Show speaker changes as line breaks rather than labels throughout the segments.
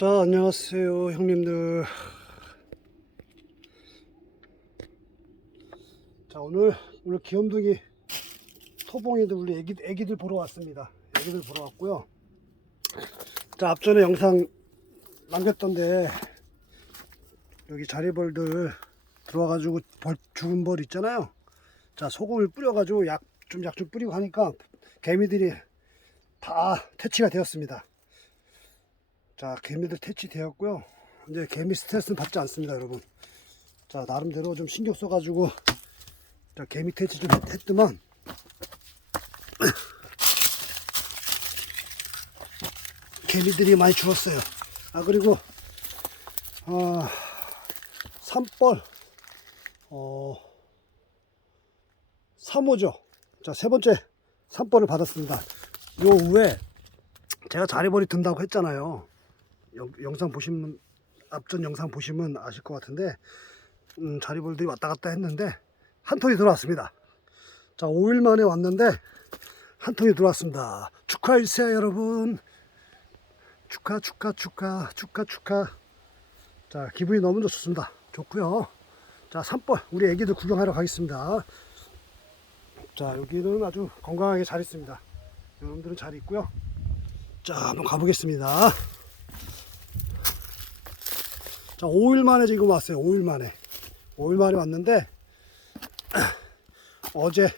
자, 안녕하세요, 형님들. 자, 오늘, 오늘 귀염둥이 토봉이들, 우리 애기, 애기들 보러 왔습니다. 애기들 보러 왔고요. 자, 앞전에 영상 남겼던데, 여기 자리벌들 들어와가지고 벌, 죽은 벌 있잖아요. 자, 소금을 뿌려가지고 약, 좀 약좀 뿌리고 하니까 개미들이 다 퇴치가 되었습니다. 자, 개미들 퇴치되었고요. 이제 개미 스트레스는 받지 않습니다, 여러분. 자, 나름대로 좀 신경 써가지고, 자, 개미 퇴치 좀 했, 했더만, 개미들이 많이 죽었어요. 아, 그리고, 아, 산벌, 어, 3호죠. 자, 세 번째 산벌을 받았습니다. 요 후에 제가 자리벌이 든다고 했잖아요. 영, 영상 보시면 앞전 영상 보시면 아실 것 같은데 음, 자리벌들이 왔다 갔다 했는데 한 통이 들어왔습니다. 자 5일 만에 왔는데 한 통이 들어왔습니다. 축하해 주세요 여러분. 축하 축하 축하 축하 축하. 자 기분이 너무 좋습니다. 좋고요. 자 산벌 우리 애기들 구경하러 가겠습니다. 자 여기는 아주 건강하게 잘 있습니다. 여러분들은 잘 있고요. 자 한번 가보겠습니다. 자, 5일 만에 지금 왔어요. 5일 만에. 5일 만에 왔는데, 어제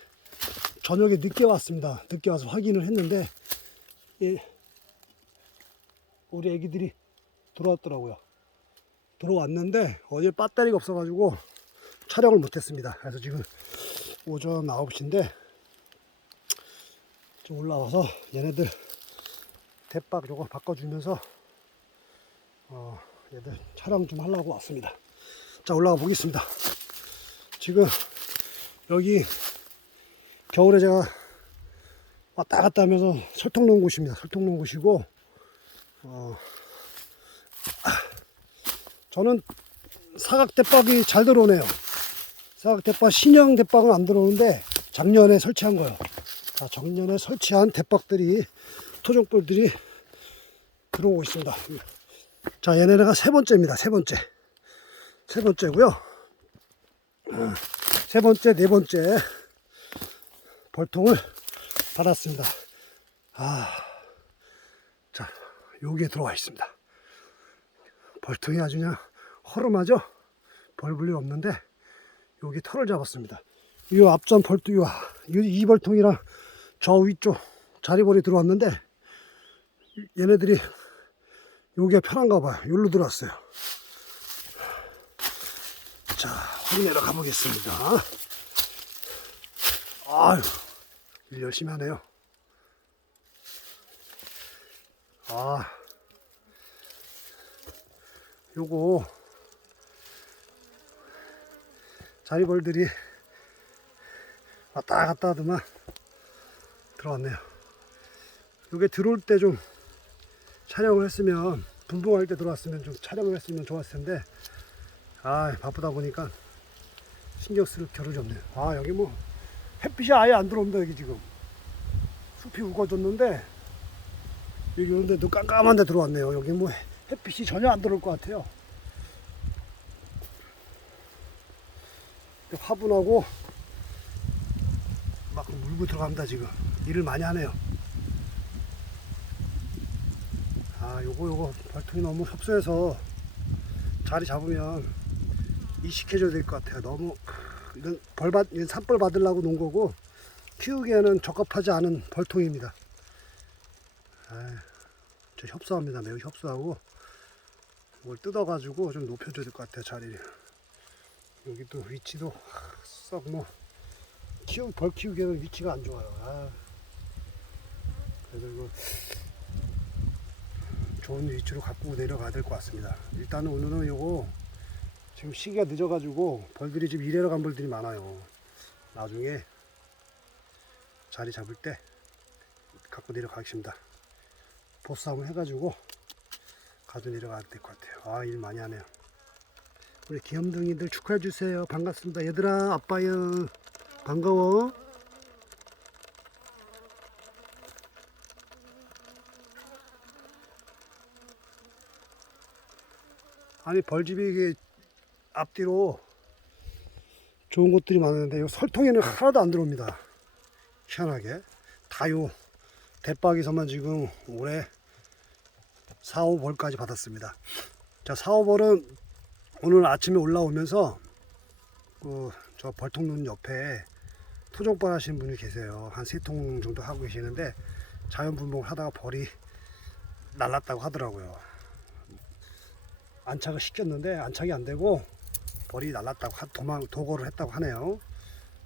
저녁에 늦게 왔습니다. 늦게 와서 확인을 했는데, 예, 우리 애기들이 들어왔더라고요. 들어왔는데, 어제 배터리가 없어가지고 촬영을 못했습니다. 그래서 지금 오전 9시인데, 좀 올라와서 얘네들 대박 요거 바꿔주면서, 어, 얘들 촬영 좀 하려고 왔습니다. 자, 올라가 보겠습니다. 지금 여기 겨울에 제가 왔다 갔다 하면서 설탕 놓은 곳입니다. 설탕 놓은 곳이고, 어, 저는 사각 대박이 잘 들어오네요. 사각 대박, 신형 대박은 안 들어오는데 작년에 설치한 거예요. 자, 작년에 설치한 대박들이, 토종벌들이 들어오고 있습니다. 자, 얘네가 세 번째입니다. 세 번째. 세 번째고요. 어, 세 번째, 네 번째 벌통을 받았습니다. 아, 자, 여기에 들어와 있습니다. 벌통이 아주 그냥 허름하죠? 벌 볼일 없는데, 여기 털을 잡았습니다. 이 앞전 벌통, 이, 이 벌통이랑 저 위쪽 자리벌이 들어왔는데, 얘네들이 여기가 편한가 봐요. 여기로 들어왔어요. 자, 확인하러 가보겠습니다. 아유, 일 열심히 하네요. 아, 요거, 자리벌들이 왔다 갔다 하더만 들어왔네요. 요게 들어올 때 좀 촬영을 했으면 분봉할 때 들어왔으면 좀 촬영을 했으면 좋았을 텐데 아 바쁘다 보니까 신경 쓸 겨를이 없네요. 아 여기 뭐 햇빛이 아예 안 들어옵니다 여기 지금. 숲이 우거졌는데 여기 이런 데도 깜깜한 데 들어왔네요. 여기 뭐 햇빛이 전혀 안 들어올 것 같아요. 화분하고 막 물고 들어갑니다 지금. 일을 많이 하네요 아, 요거 요거 발통이 너무 협소해서 자리 잡으면 이식해줘야 될 것 같아요. 너무 이건 벌받 이건 산벌 받으려고 놓은 거고 키우기에는 적합하지 않은 벌통입니다. 아, 저 협소합니다. 매우 협소하고 이걸 뜯어가지고 좀 높여줘야 될 것 같아요. 자리를 여기 또 위치도 썩뭐 키우 벌 키우기에는 위치가 안 좋아요. 아, 그래서 이거 좋은 위치로 갖고 내려가야 될 것 같습니다. 일단은 오늘은 요거 지금 시기가 늦어가지고 벌들이 지금 이래로 간 벌들이 많아요. 나중에 자리 잡을 때 갖고 내려가겠습니다. 한번 해가지고 가져 내려가야 될 것 같아요. 아, 일 많이 하네요. 우리 귀염둥이들 축하해주세요. 반갑습니다. 얘들아, 아빠요. 반가워. 아니 벌집이 이게 앞뒤로 좋은 것들이 많은데 이 설통에는 하나도 안 들어옵니다. 희한하게 다요 대박에서만 지금 올해 4, 5벌까지 받았습니다. 자 4, 5벌은 오늘 아침에 올라오면서 그 저 벌통눈 옆에 토종벌 하시는 분이 계세요. 한 세 통 정도 하고 계시는데 자연 분봉을 하다가 벌이 날랐다고 하더라고요. 안착을 시켰는데 안착이 안 되고 벌이 날랐다고 하- 도망 도거를 했다고 하네요.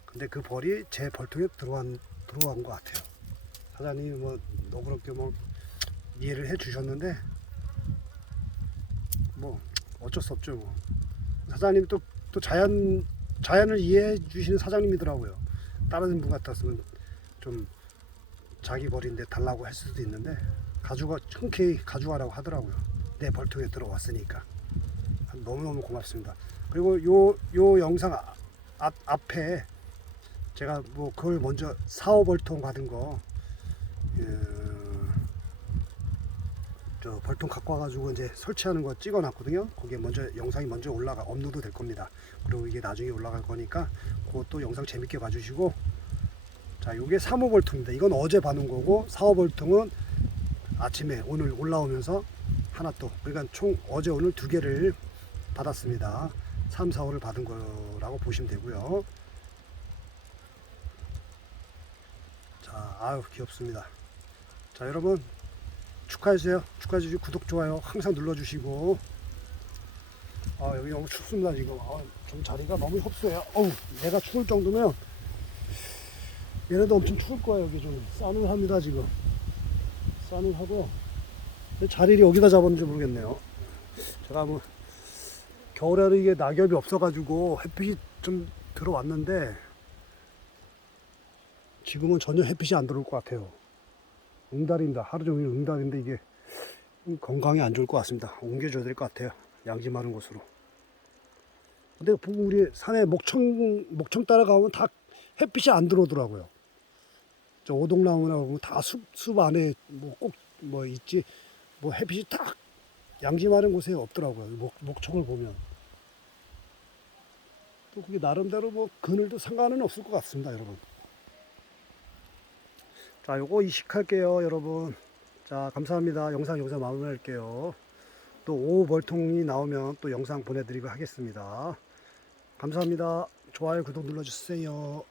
근데 그 벌이 제 벌통에 들어간 들어간 것 같아요. 사장님이 뭐 너그럽게 뭐 이해를 해 주셨는데 뭐 어쩔 수 없죠. 뭐. 사장님 또, 또 자연 자연을 이해해 주시는 사장님이더라고요. 다른 분 같았으면 좀 자기 벌인데 달라고 했을 수도 있는데 가져가 흔쾌히 가져가라고 하더라고요. 내 벌통에 들어왔으니까 너무너무 고맙습니다. 그리고 요, 요 영상 아- 앞, 앞에 제가 뭐 그걸 먼저 사오 벌통 받은 거 어, 저 벌통 갖고 와가지고 이제 설치하는 거 찍어놨거든요. 거기에 먼저 영상이 먼저 올라가 업로드 될 겁니다. 그리고 이게 나중에 올라갈 거니까 그것도 영상 재밌게 봐주시고 자 요게 3호 벌통입니다. 이건 어제 받은 거고 4호 벌통은 아침에 오늘 올라오면서 하나 또 그러니까 총 어제 오늘 두 개를 받았습니다. 3, 4호를 받은 거라고 보시면 되고요. 자, 아유 귀엽습니다. 자, 여러분 축하해 주세요. 축하해 주시고 구독 좋아요 항상 눌러 주시고 아, 여기 너무 춥습니다, 지금. 아, 좀 자리가 너무 협소해요. 어우, 내가 추울 정도면 얘네도 엄청 추울 거예요. 여기 좀 싸늘합니다, 지금. 싸늘하고 자리를 여기다 잡았는지 모르겠네요. 제가 뭐 겨울에는 이게 낙엽이 없어가지고 햇빛이 좀 들어왔는데 지금은 전혀 햇빛이 안 들어올 것 같아요. 응달입니다. 하루 종일 응달인데 이게 건강에 안 좋을 것 같습니다. 옮겨줘야 될 것 같아요. 양지 마른 곳으로. 근데 우리 산에 목청 목청 따라가면 다 햇빛이 안 들어오더라고요. 저 오동나무나 보면 다 숲 숲 안에 뭐 꼭뭐 있지 뭐 햇빛이 딱 마른 곳에 없더라고요. 목, 목청을 보면. 또 그게 나름대로 뭐 그늘도 상관은 없을 것 같습니다, 여러분. 자, 요거 이식할게요, 여러분. 자, 감사합니다. 영상 여기서 마무리할게요. 또 오후 벌통이 나오면 또 영상 보내드리고 하겠습니다. 감사합니다. 좋아요, 구독 눌러주세요.